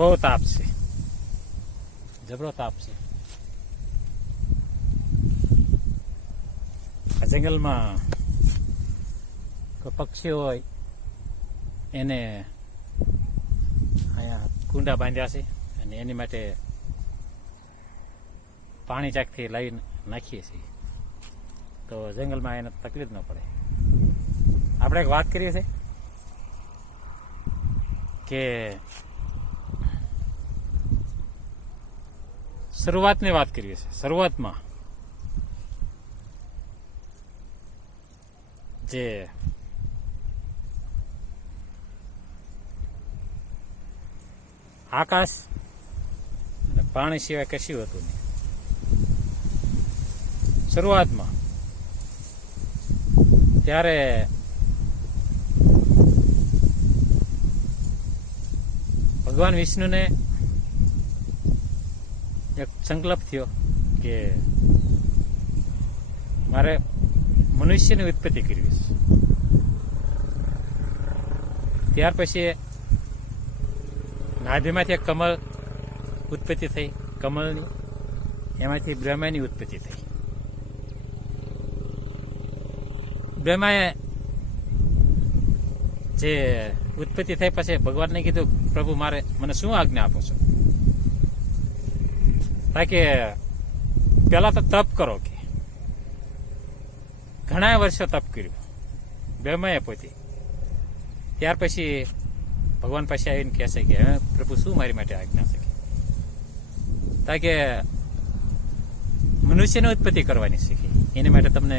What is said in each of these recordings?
બહુ તાપ છે, જબરો તાપ છે. આ જંગલમાં કોઈ પક્ષી હોય એને અહીંયા કુંડા બાંધ્યા છે અને એની માટે પાણી ચાકથી લાવી નાખીએ છીએ તો જંગલમાં એને તકલીફ ન પડે. આપણે એક વાત કરીએ છીએ કે શરૂઆતની વાત કરીએ છીએ. શરૂઆતમાં જે આકાશ અને પાણી સિવાય કશું હતું નહીં. શરૂઆતમાં ત્યારે ભગવાન વિષ્ણુને એક સંકલ્પ થયો કે મારે મનુષ્યની ઉત્પત્તિ કરવી છે. ત્યાર પછી નાભીમાંથી એક કમળ ઉત્પત્તિ થઈ, કમળની એમાંથી બ્રહ્માની ઉત્પત્તિ થઈ. બ્રહ્માએ જે ઉત્પત્તિ થઈ પછી ભગવાનને કીધું, પ્રભુ મને શું આજ્ઞા આપો છો? તાકે પેલા તો તપ કરો. કે ઘણા વર્ષો તપ કર્યું બ્રહ્માએ પોતે. ત્યાર પછી ભગવાન પાસે આવીને કહે છે કે હવે પ્રભુ શું મારી માટે આજ્ઞા છે? તાકે મનુષ્યની ઉત્પત્તિ કરવાની શીખી એની માટે તમને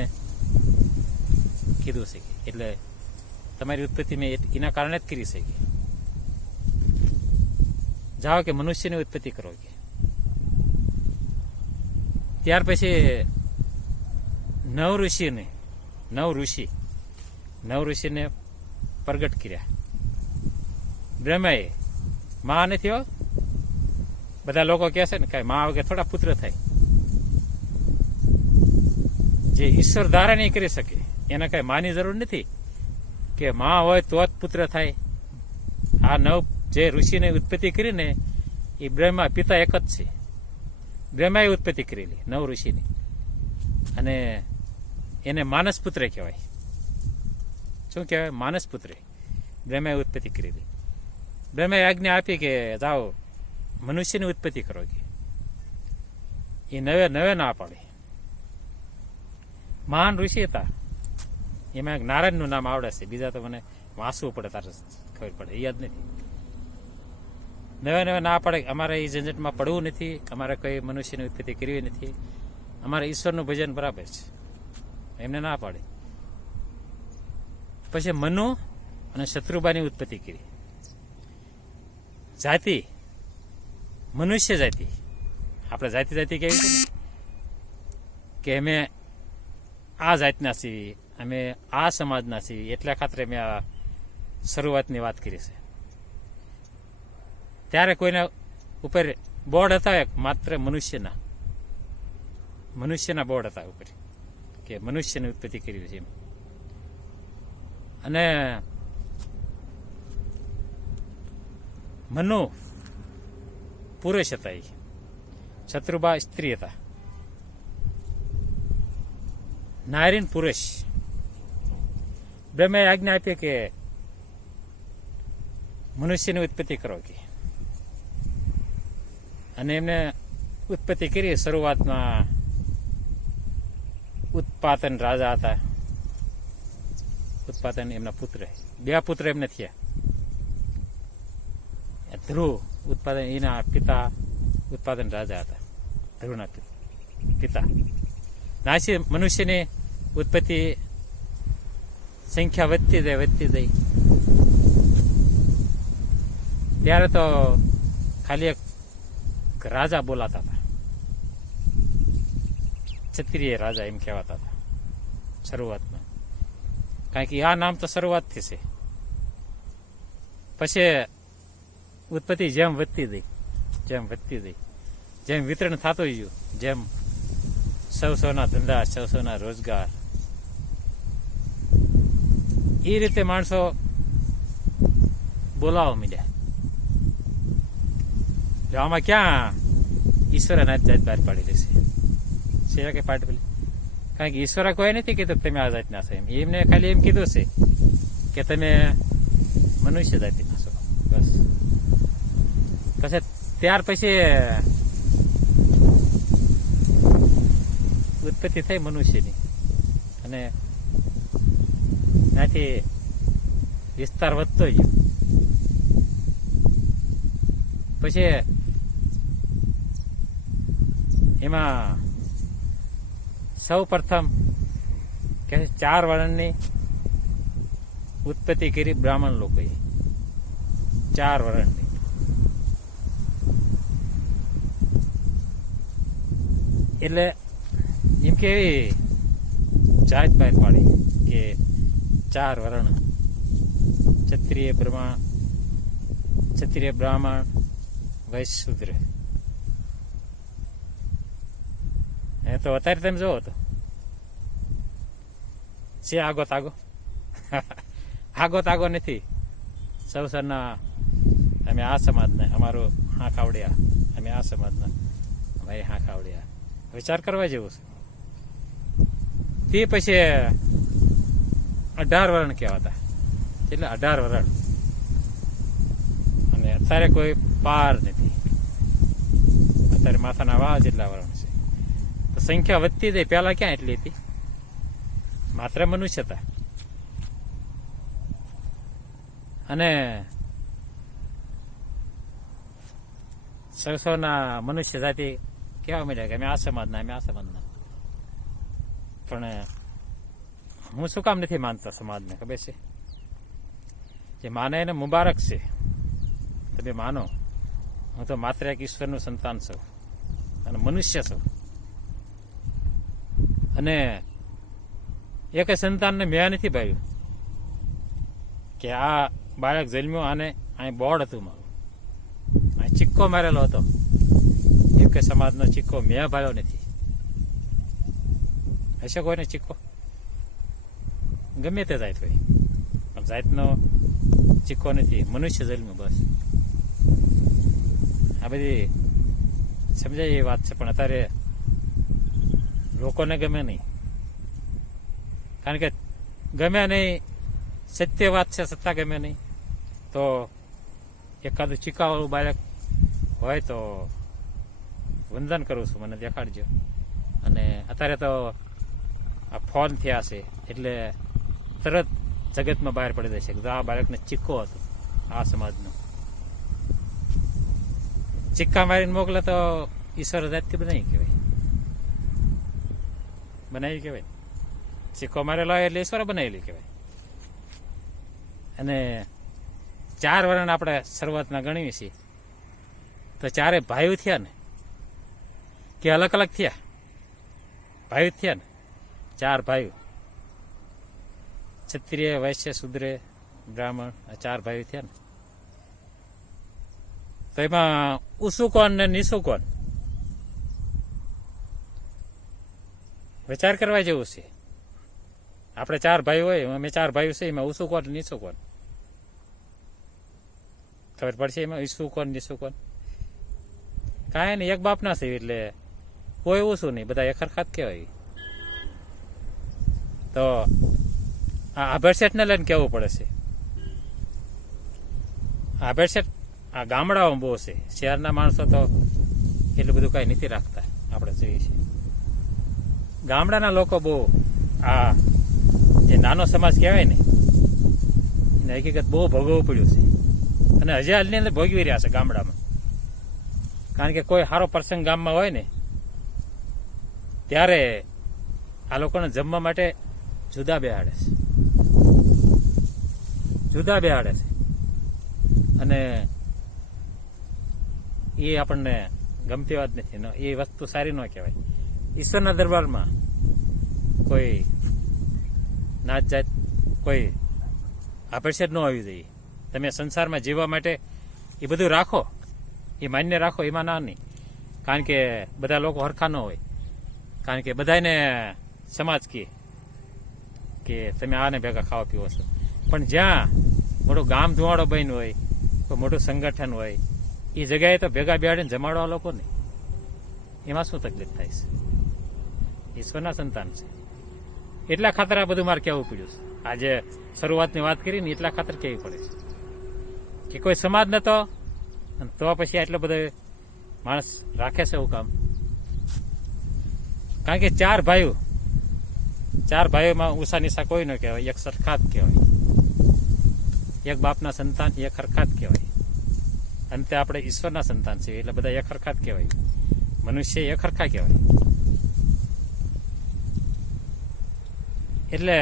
કીધું છે. એટલે તમારી ઉત્પત્તિ મેં એના કારણે જ કરી છે. જાઓ કે મનુષ્યની ઉત્પત્તિ કરો. કે ત્યાર પછી નવ ઋષિને પ્રગટ કર્યા. બ્રહ્માએ મા નથી હો. બધા લોકો કહે છે ને કે મા વગર થોડા પુત્ર થાય. જે ઈશ્વર ધારા નહીં કરી શકે એને કઈ માની જરૂર નથી કે મા હોય તો જ પુત્ર થાય. આ જે ઋષિને ઉત્પત્તિ કરીને એ બ્રહ્મા પિતા એક જ છે. બ્રહ્માએ ઉત્પત્તિ કરેલી નવ ઋષિની અને એને માનસ પુત્ર કહેવાય. શું કહેવાય? માનસ પુત્ર. બ્રહ્માએ ઉત્પત્તિ કરેલી. બ્રહ્માએ આજ્ઞા આપી કે જાઓ મનુષ્યની ઉત્પત્તિ કરો. કે એ નવે ના પાડી. મહાન ઋષિ હતા. એમાં એક નારાયણનું નામ આવડે છે, બીજા તો મને વાંચવું પડે તારે ખબર પડે, યાદ નથી. નવે ના પાડે. અમારે એ ઝંઝટમાં પડવું નથી, અમારે કોઈ મનુષ્યની ઉત્પત્તિ કરવી નથી, અમારે ઈશ્વરનું ભજન બરાબર છે, એમને ના પાડે. પછી મનુ અને શત્રુબાની ઉત્પત્તિ કરી. જાતિ મનુષ્ય જાતિ. આપણે જાતિ કહેવી છે ને કે અમે આ જાતના છીએ, અમે આ સમાજના છીએ, એટલા ખાતરે મેં આ શરૂઆતની વાત કરી છે. ત્યારે કોઈના ઉપર બોર્ડ હતા માત્ર મનુષ્યના બોર્ડ હતા ઉપર કે મનુષ્યની ઉત્પત્તિ કરી છે એમ. અને મનુ પુરુષ હતા, એ શત્રુબા સ્ત્રી હતા. નારીન પુરુષ. બ્રહ્માએ આજ્ઞા આપી કે મનુષ્યની ઉત્પત્તિ કરો. કે અને એમને ઉત્પત્તિ કરી. શરૂઆતમાં ઉત્પાદન રાજા હતા. ઉત્પાદન એમના પુત્ર, 2 પુત્ર એમને થયા. ધ્રુવ ઉત્પાદન એના પિતા ઉત્પાદન રાજા હતા. ધ્રુવના પિતા. નાસી મનુષ્યની ઉત્પત્તિ સંખ્યા વધતી જાય. ત્યારે તો ખાલી એક રાજા બોલાતા હતા, ક્ષત્રિય રાજા એમ કહેવાતા હતા શરૂઆતમાં. કારણ કે આ નામ તો શરૂઆતથી છે. પછી ઉત્પત્તિ જેમ વધતી ગઈ, જેમ વિતરણ થતું ગયું, જેમ સૌના ધંધા, સૌના રોજગાર, એ રીતે માણસો બોલાવવા માંડ્યા. એટલે આમાં ક્યાં ઈશ્વરે નાત જાત બહાર પાડી દેશે છે કે પાડી પેલી? કારણ કે ઈશ્વરે કોઈ નથી કીધું તમે આ જાતના છો, એમને ખાલી એમ કીધું છે કે તમે મનુષ્ય જાતિના છો, બસ. પછી ત્યાર પછી ઉત્પત્તિ થઈ મનુષ્યની, અને ત્યાંથી વિસ્તાર વધતો ગયો. પછી એમાં સૌ પ્રથમ કે 4 વર્ણની ઉત્પત્તિ કરી બ્રાહ્મણ લોકોએ, 4 વર્ણની. એટલે એમ કે એવી જાત બહાર પાડી કે 4 વર્ણ, ક્ષત્રિય બ્રાહ્મણ વૈશ્ય શૂદ્ર. એ તો અત્યારે તમે જોવો તો છે આગો તાગો આગો તાગો નથી. સૌ સરના અમે આ સમાજના, અમારું હાંક આવડ્યા, અમે આ સમાજના, અમારી હાંક આવડ્યા. વિચાર કરવા જેવું છે. તે પછી 18 વર્ણ કહેવાતા, એટલે 18 વર્ણ. અને અત્યારે કોઈ પાર નથી. અત્યારે માથાના વાહ જેટલા વર્ણ છે. તો સંખ્યા વધતી જાય. પહેલા ક્યાં એટલી હતી? માત્ર મનુષ્ય હતા. અને સૌના મનુષ્ય જાતિ કેવા મળ્યા કે અમે આ સમાજના, અમે આ સમાજના. પણ હું શું કામ નથી માનતો સમાજને ખબર છે? જે માને એને મુબારક છે, તમે માનો. હું તો માત્ર એક ઈશ્વરનું સંતાન છું અને મનુષ્ય છું. અને એક સંતાનને મેં નથી ભાવ્યું કે આ બાળક જન્મ્યો, આને અહીં બોર્ડ હતું મારું, અહીં ચિક્કો મારેલો હતો. એક સમાજનો ચિક્કો મેં ભાવ્યો નથી. હશે કોઈને ચિક્કો? ગમે તે જાત હોય, પણ જાતનો ચિક્કો નથી. મનુષ્ય જન્મ્યો, બસ. આ બધી સમજાય એ વાત છે, પણ અત્યારે લોકોને ગમે નહીં. કારણ કે ગમે નહીં, સત્ય વાત છે, સત્તા ગમે નહીં. તો એકાદું ચીકાવાળું બાળક હોય તો વંદન કરું છું, મને દેખાડજો. અને અત્યારે તો આ ફોન થયા છે, એટલે તરત જગતમાં બહાર પડી જશે કે આ બાળકને ચીક્કો હતો આ સમાજનો. ચિક્કા મારીને મોકલે તો ઈશ્વર જાતથી બનાવી કહેવાય, બનાવી કહેવાય. સિક્કો મારેલો હોય એટલે ઈશ્વર બનાવેલી કહેવાય. અને 4 વર્ણ આપણે શરૂઆતના ગણીએ છીએ તો 4 ભાઈઓ થયા ને, કે અલગ અલગ થયા? ભાઈઓ થયા ને, 4 ભાઈઓ. ક્ષત્રિય, વૈશ્ય, શૂદ્ર, બ્રાહ્મણ, આ 4 ભાઈઓ થયા ને. તો એમાં ઉસુ કોણ ને નીસુ કોણ? વિચાર કરવા જેવું છે. આપણે 4 ભાઈ હોય, અમે 4 ભાઈઓ છે, એમાં ઉસુ કોણ નીસુ કોણ? ખબર પડશે એમાં ઈસુ કોણ નીસુ કોણ? કાંઈ નહીં, એક બાપના છે એટલે કોઈ ઓછું નહીં, બધા એક હરખા જ કહેવાય. તો આ આભરશેઠને લઈને કહેવું પડે છે. આભરશેઠ આ ગામડાઓમાં બહુ છે, શહેરના માણસો તો એટલું બધું કાંઈ નથી રાખતા. આપણે જોઈએ છીએ ગામડાના લોકો બહુ, આ જે નાનો સમાજ કહેવાય ને, એને હકીકત બહુ ભોગવવું પડ્યું છે. અને હજી હાલની અંદર ભોગવી રહ્યા છે ગામડામાં. કારણ કે કોઈ સારો પ્રસંગ ગામમાં હોય ને, ત્યારે આ લોકોને જમવા માટે જુદા બેહાડે છે, જુદા બેહાડે છે. અને એ આપણને ગમતી વાત નથી, એ વસ્તુ સારી ન કહેવાય. ઈશ્વરના દરબારમાં કોઈ નાત જાત, કોઈ આભરછેદ ન આવી જોઈએ. તમે સંસારમાં જીવવા માટે એ બધું રાખો, એ માન્ય રાખો, એમાં ના નહીં. કારણ કે બધા લોકો હરખા ન હોય. કારણ કે બધાને સમાજ કે તમે આને ભેગા ખાવા પીવો છો. પણ જ્યાં મોટું ગામ ધુવાડો બન્યું હોય, કોઈ મોટું સંગઠન હોય, એ જગ્યાએ તો ભેગા બેહાડીને જમાડવા લોકો નહીં, એમાં શું તકલીફ થાય છે? ઈશ્વરના સંતાન છે. એટલા ખાતર આ બધું મારે કહેવું પડ્યું છે. આજે શરૂઆતની વાત કરી ને એટલા ખાતર કહેવી પડે છે કે કોઈ સમાજ નતો, તો પછી આટલો બધો માણસ રાખે છે એવું કામ. કારણ કે ચાર ભાઈઓમાં ઊંસા નીસા કોઈ ન કહેવાય, એક સરખા જ કહેવાય. એક બાપના સંતાન એક હરખા જ કહેવાય. અંતે આપણે ઈશ્વરના સંતાન છીએ એટલે બધા એક હરખા જ કહેવાય. મનુષ્ય એક હરખા કહેવાય. એટલે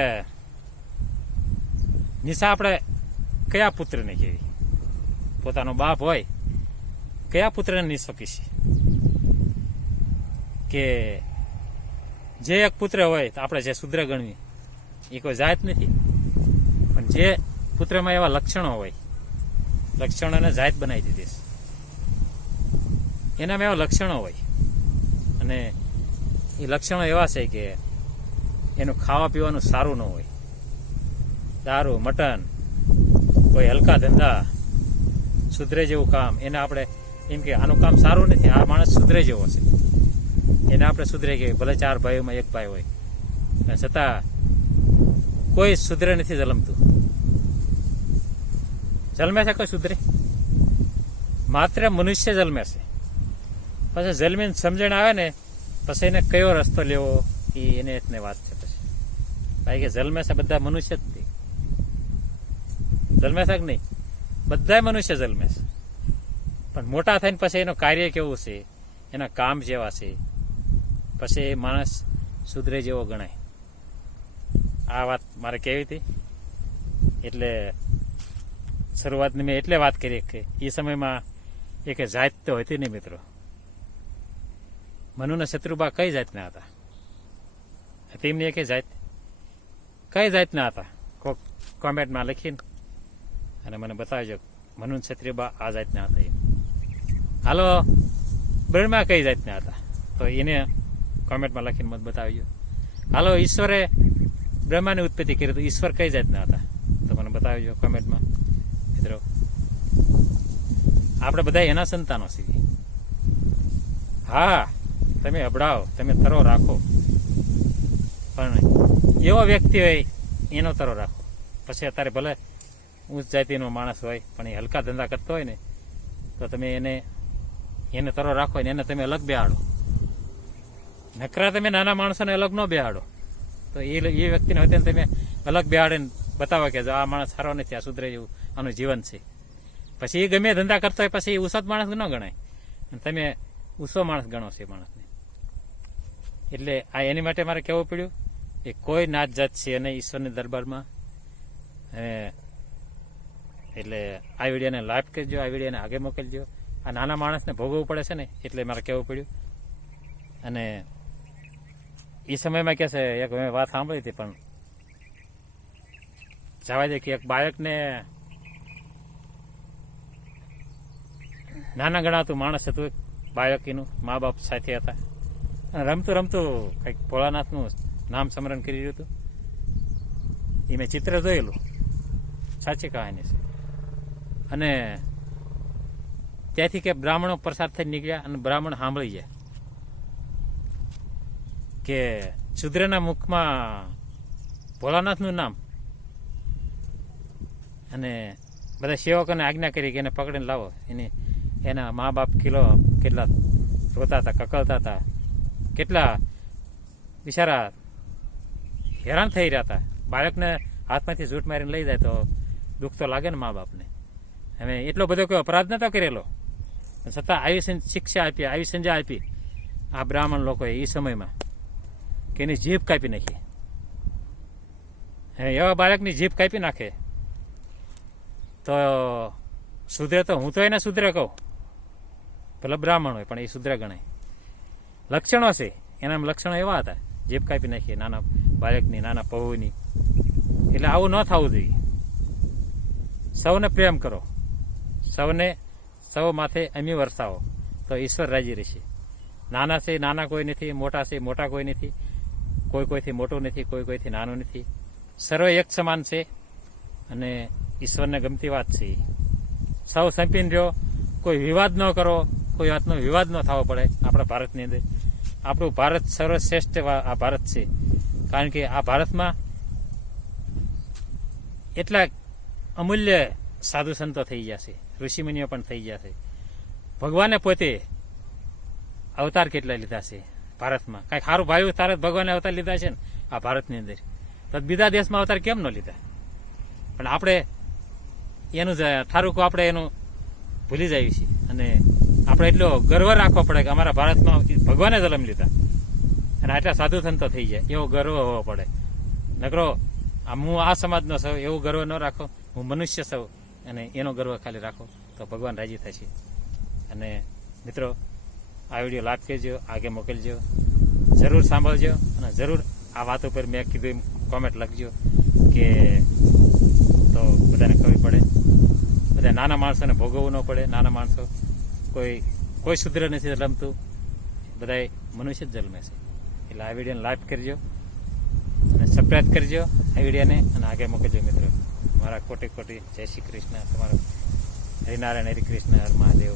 નિશા આપણે કયા પુત્રને કહેવી? પોતાનો બાપ હોય કયા પુત્રને નિશો કહેશે? કે જે એક પુત્ર હોય તો આપણે જે શુદ્ર ગણવી એ કોઈ જાત નથી, પણ જે પુત્રમાં એવા લક્ષણો હોય, લક્ષણોને જાત બનાવી દીધી છે. એનામાં એવા લક્ષણો હોય અને એ લક્ષણો એવા છે કે એનું ખાવા પીવાનું સારું ન હોય. દારૂ, મટન, કોઈ હલકા ધંધા, સુધરે જેવું કામ, એને આપણે એમ કે આનું કામ સારું નથી, આ માણસ સુધરે જેવો છે, એને આપણે સુધરે કે ભલે ચાર ભાઈઓમાં એક ભાઈ હોય છતાં કોઈ સુધરે નથી જલમતું. જન્મે છે કોઈ સુધરે? માત્ર મનુષ્ય જન્મે છે. પછી જન્મીને સમજણ આવે ને પછી એને કયો રસ્તો લેવો એ એને એટલી વાત છે. પછી ભાઈ કે જન્મે છે બધા મનુષ્ય જ જન્મે છે કે નહીં? બધા મનુષ્ય જન્મે છે, પણ મોટા થઈને પછી એનું કાર્ય કેવું છે, એના કામ જેવા છે, પછી એ માણસ સુધરે જેવો ગણાય. આ વાત મારે કહેવી હતી. એટલે શરૂઆતની મેં એટલે વાત કરી કે એ સમયમાં એક જાત તો હતી નહીં મિત્રો. મનુના શત્રુબા કઈ જાતના હતા? તેમની એક જાત કઈ જાતના હતા? કોમેન્ટમાં લખીને અને મને બતાવજો મનુ ક્ષત્રિયબા આ જાતના હતા એમ. હાલો, બ્રહ્મા કઈ જાતના હતા તો એને કોમેન્ટમાં લખીને મને બતાવજો. હાલો, ઈશ્વરે બ્રહ્માની ઉત્પત્તિ કરી તો ઈશ્વર કઈ જાતના હતા તો મને બતાવજો કોમેન્ટમાં. મિત્રો, આપણે બધા એના સંતાનો છીએ. હા, તમે અબડાવો, તમે તરો રાખો, પણ એવો વ્યક્તિ હોય એનો તરો રાખો. પછી અત્યારે ભલે ઊંચ જાતિનો માણસ હોય પણ એ હલકા ધંધા કરતો હોય ને તો તમે એને તરો રાખો ને એને તમે અલગ બેહાડો. નકરા તમે નાના માણસોને અલગ ન બેહાડો તો એ વ્યક્તિને હોય તમે અલગ બેહાડીને બતાવો કે આ માણસ સારો નથી, આ સુધરે જેવું આનું જીવન છે. પછી એ ગમે ધંધા કરતો હોય પછી એ ઉસત માણસ ન ગણાય, તમે ઉસો માણસ ગણો છો એ માણસને. એટલે આ એની માટે મારે કહેવું પડ્યું કે કોઈ નાત જાત છે અને ઈશ્વરની દરબારમાં. એટલે આ વિડીયોને લાઈક કરજો, આ વિડીયોને આગળ મોકલજો. આ નાના માણસને ભોગવવું પડે છે ને એટલે મારે કહેવું પડ્યું. અને એ સમયમાં કહે છે એક મેં વાત સાંભળી હતી પણ જવા દે કે એક બાળકને નાના ગણાતું માણસ હતું, એક બાળક એનું મા બાપ સાથે હતા અને રમતું રમતું કંઈક ભોળાનાથનું નામ સ્મરણ કરી રહ્યું હતું. એ મેં ચિત્ર જોયેલું, સાચી કહાની છે. અને ત્યાંથી કે બ્રાહ્મણો પ્રસાદ થઈ નીકળ્યા અને બ્રાહ્મણ સાંભળી ગયા કે શુદ્રના મુખમાં ભોળાનાથનું નામ. અને બધા સેવકોને આજ્ઞા કરી કે એને પકડીને લાવો. એના મા બાપ કેટલા રોતા હતા, કકળતા હતા, કેટલા બિચારા હેરાન થઈ રહ્યા હતા. બાળકને હાથમાંથી ઝૂંટ મારીને લઈ જાય તો દુઃખ તો લાગે ને મા બાપને. હવે એટલો બધો કોઈ અપરાધ નતો કરેલો છતાં આવી શિક્ષા આપી, આવી સંજા આપી આ બ્રાહ્મણ લોકોએ એ સમયમાં કે એની જીભ કાપી નાખી. એવા બાળકની જીભ કાપી નાખે તો સુધરે તો હું તો એને સુધરે કહું, ભલે બ્રાહ્મણ હોય પણ એ સુધરે ગણાય. લક્ષણો છે એના લક્ષણો એવા હતા, જીભ કાપી નાખીએ નાના બાળકની, નાના પહુની. એટલે આવું ન થવું જોઈએ. સૌને પ્રેમ કરો, સૌ માથે અમી વરસાવો તો ઈશ્વર રાજી રહેશે. નાના છે નાના કોઈ નથી, મોટા છે મોટા કોઈ નથી, કોઈ કોઈથી મોટું નથી, કોઈ કોઈથી નાનું નથી. સર્વે એક સમાન છે અને ઈશ્વરને ગમતી વાત છે. સૌ સંપીને રહ્યો કોઈ વિવાદ ન કરો, કોઈ વાતનો વિવાદ ન થવો પડે આપણા ભારતની અંદર. આપણું ભારત સર્વશ્રેષ્ઠ આ ભારત છે, કારણ કે આ ભારતમાં એટલા અમૂલ્ય સાધુ સંતો થઈ ગયા છે, ઋષિમુનિઓ પણ થઈ ગયા છે. ભગવાને પોતે અવતાર કેટલા લીધા છે ભારતમાં. કાંઈક સારું ભાવ્યું તારે ભગવાને અવતાર લીધા છે ને આ ભારતની અંદર, તો બીજા દેશમાં અવતાર કેમ ન લીધા? પણ આપણે એનું ઠારુકો આપણે એનું ભૂલી જાય છે, અને આપણે એટલો ગર્વ રાખવો પડે કે અમારા ભારતમાં ભગવાને જન્મ લીધા અને આટલા સાધુ સંતો થઈ જાય, એવો ગર્વ હોવો પડે. નકરો હું આ સમાજનો છું એવો ગર્વ ન રાખો, હું મનુષ્ય છું અને એનો ગર્વ ખાલી રાખો તો ભગવાન રાજી થશે. અને મિત્રો, આ વિડીયો લાઈક કરજો, આગે મોકલજો, જરૂર સાંભળજો અને જરૂર આ વાત ઉપર મેં કીધું એમ કોમેન્ટ લખજો કે તો બધાને ખબર પડે. બધા નાના માણસોને ભોગવવું ન પડે. નાના માણસો કોઈ સુધરે નથી રમતું, બધા મનુષ્ય જ જન્મે છે. એટલે આ વિડીયોને લાઈક કરજો અને સબસ્ક્રાઈબ કરજો આ વિડીયોને અને આગે મોકલજો મિત્રો. મારા કોટી કોટી જય શ્રી કૃષ્ણ. તમારો હરિનારાયણ, હરિ કૃષ્ણ, હર મહાદેવ.